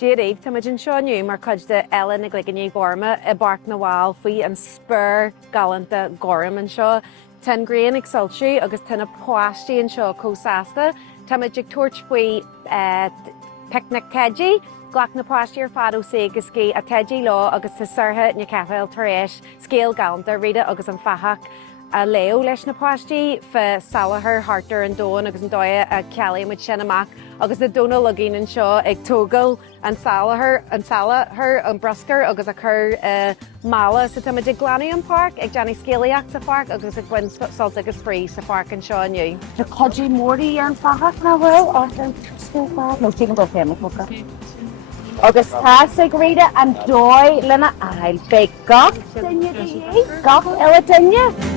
Jerry, Timajin Shawnu, Markudda Ellen, a Gligany Gorma, a bark na wall, fee and spur gallanta Gorham and Shaw, 10 grain exultry, August 10 a poasti and Shaw cosasta, Timajik torch fee picnic teji, Glock na poasti or fado segaski, a teji law, August the surha, Newcastle Teresh, scale gallanta, Rita, August and Fahak. A leo leis na posti for Salahar, Harter and Dawn, agus an doya a Kelly with Shenamac, agus the Dona Lugin and Shaw, ag Togel and Salahar and bruscair, agus a cur Mala, so Timothy Glanium Park, ag Johnny scéalaíocht sa park, agus a Gwen Salt agus spraoi sa park and Shaw new. The Codgy Morty and Fahak na well, or the school park. No, taking both him, August Tasig Rita and Joy Lena I'll bake gok, Gok Ella